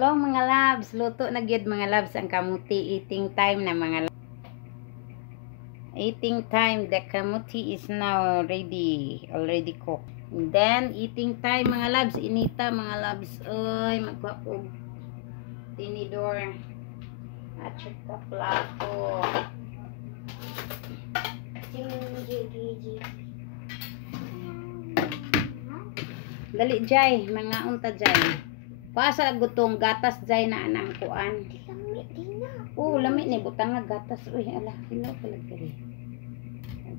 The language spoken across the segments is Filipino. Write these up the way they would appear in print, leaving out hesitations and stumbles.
Hello mga loves, luto na gyud mga loves ang kamuti. Eating time na mga loves. Eating time, the kamuti is now already cooked. And then eating time mga loves, inita mga loves. Oy, magpapog tinidor at saka plato. Dali jay, mga unta jay. Pasa gutong gatas jay na anang kuan. Lami din na. Oh, lami ni butang nga gatas. Uy, ala, hilaw pala diri.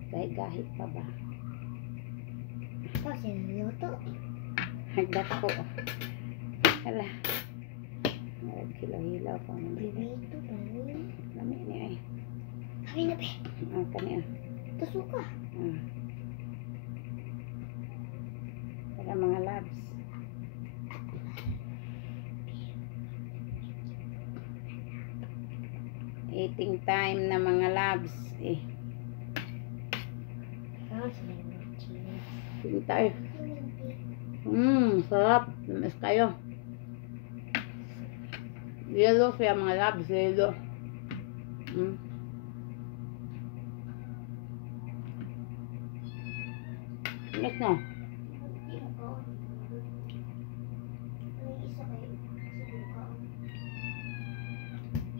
Gahit pa ba? Kasi niluto. Hagdat ko. Ala. Hilaw pa. Dito ba? Lami ni ay. Kami na be. Kaniya. Ito suka. Para mga labs. Eating time na mga labs. Eating tayo. Sarap. Mas kayo. Yellow siya mga labs. Yellow. Yes no?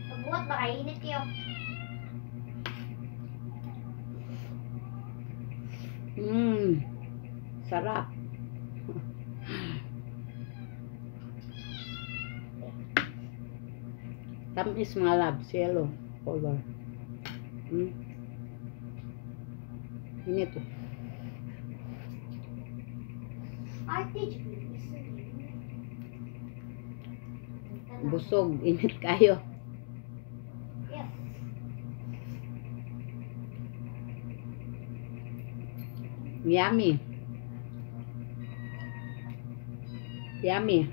Pagbuhat ba kayo? Init kayo. Sarap. Tamis mga labs. Yellow color. Init. Busog. Init kayo. Yummy. Yummy.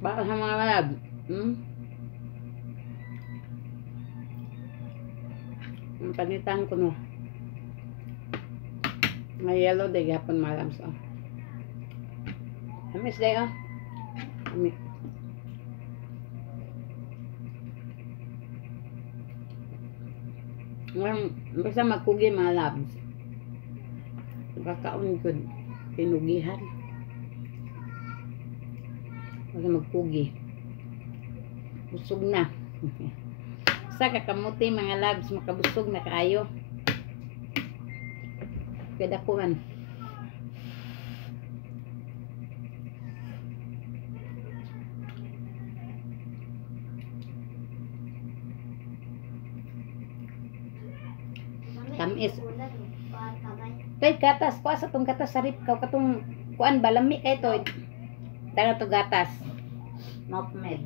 Baka sa mga lab. Ang panitan ko no. May yellow day gapon malam so. Amis day oh. Amis. Ngayon, basta magkugi mga labs. Kakaon ko pinugihan. Basta magkugi. Busog na. Sa kakamuti mga labs, makabusog na kaayo. Kadakuan. Tamis. Kay gatas, kuha sa tong gatas sarip ka katong kuan balami kay to. Dala to gatas. Milk made.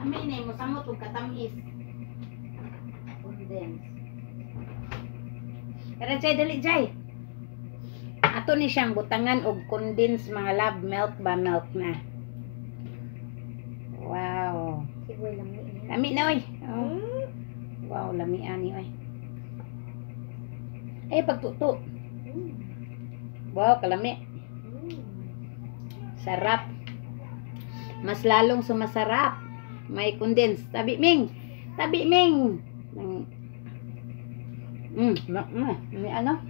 Amin ni mo samot og katamis. Condense. Tara jay dali jay. Ato ni siyang butangan og condense mga lab milk ba milk na. Wow. Sigoy lami. Lami na oy. Oh. Wow, lami ani oy. Pagtuto. Wow, kalami. Sarap. Mas lalong sumasarap. May condense. Tabi Ming. Tabi Ming. May ano?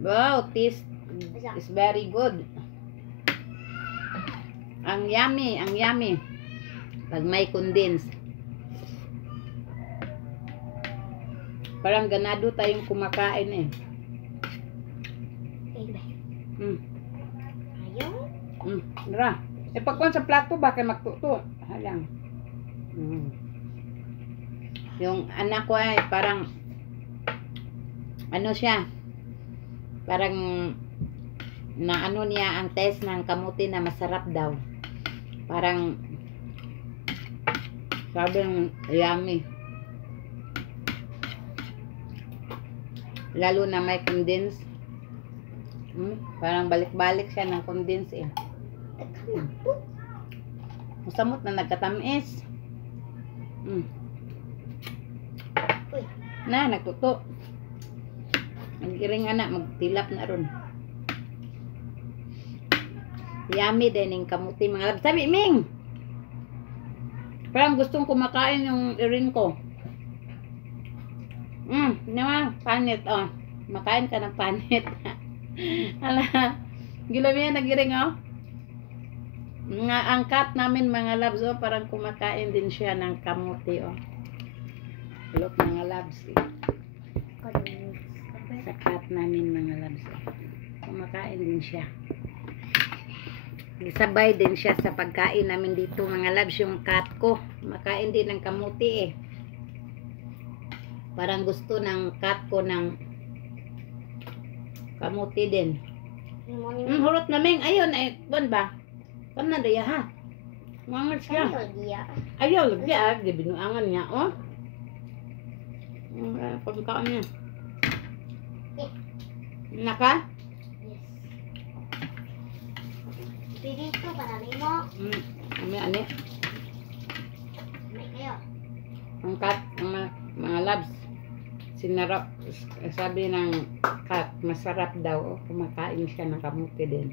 Wow, taste is very good. Ang yummy, ang yummy. Pag may condense. Parang ganado tayong kumakain eh. Ayaw? Dara. Pagkuhan sa plato, baka magtuto. Halang. Yung anak ko ay parang ano siya, parang na ano niya ang test ng kamuti na masarap daw. Parang sabing yummy. Lalo na may condense. Parang balik-balik siya ng condense eh. Masamot na nagkatamis. Mm. Uy. Na, nagtuto. Nagiring anak, magtilap na ron. Yummy din yung kamuti mga labs. Sabi, Ming! Parang gustong kumakain yung iring ko. Naman, panit, oh. Makain ka ng panit. Ala, gilami yan nagiring, oh. Nga, ang cat namin mga labs, oh, parang kumakain din siya ng kamuti, oh. Look mga labs, eh. Sa cat namin mga labs, oh. Kumakain din siya. Sabay din siya sa pagkain namin dito mga labs, yung cat ko. Kumakain din ng kamuti, eh. Parang gusto ng cat ko ng kamuti din. Hurot naming, ayun, ay, bon ba? Kam na daya ha? Mangat siya. Ayaw, lagi ah, di binuangan niya, oh. Pagkain niya. Naka? Dito, parami mo. Ano? May kayo. Ang cat, mga labs. Sinarap, sabi ng cat, masarap daw, oh. Kumakain siya ng kamuti din.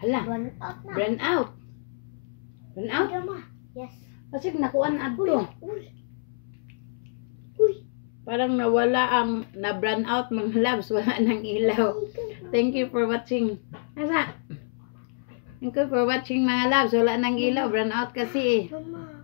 Hala, Burn out na. burn out. Burn out? Yes. Kasi nakuan adto. Uy. Parang nawala ang na-burn out mga labs, wala nang ilaw. Thank you for watching. Asa? Thank you for watching mga labs, wala nang ilaw, burn out kasi eh. Mama.